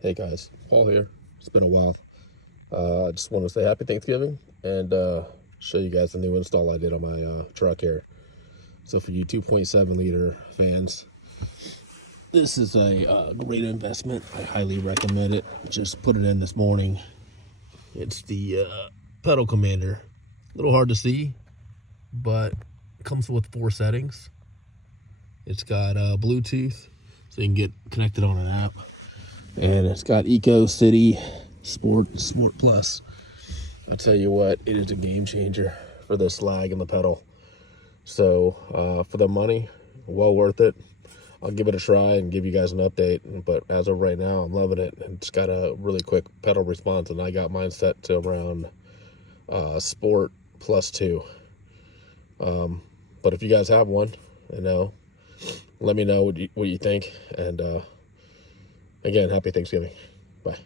Hey guys, Paul here. It's been a while. I just want to say happy Thanksgiving and show you guys the new install I did on my truck here. So for you 2.7 liter fans, this is a great investment. I highly recommend it. Just put it in this morning. It's the pedal commander. A little hard to see, but it comes with 4 settings. It's got Bluetooth, so you can get connected on an app. And it's got Eco City Sport Plus. I'll tell you what, it is a game changer for the slag and the pedal. So for the money, well worth it. I'll give it a try and give you guys an update. But as of right now, I'm loving it. It's got a really quick pedal response, and I got mine set to around Sport Plus 2. But if you guys have one, let me know what you think. And again, happy Thanksgiving. Bye.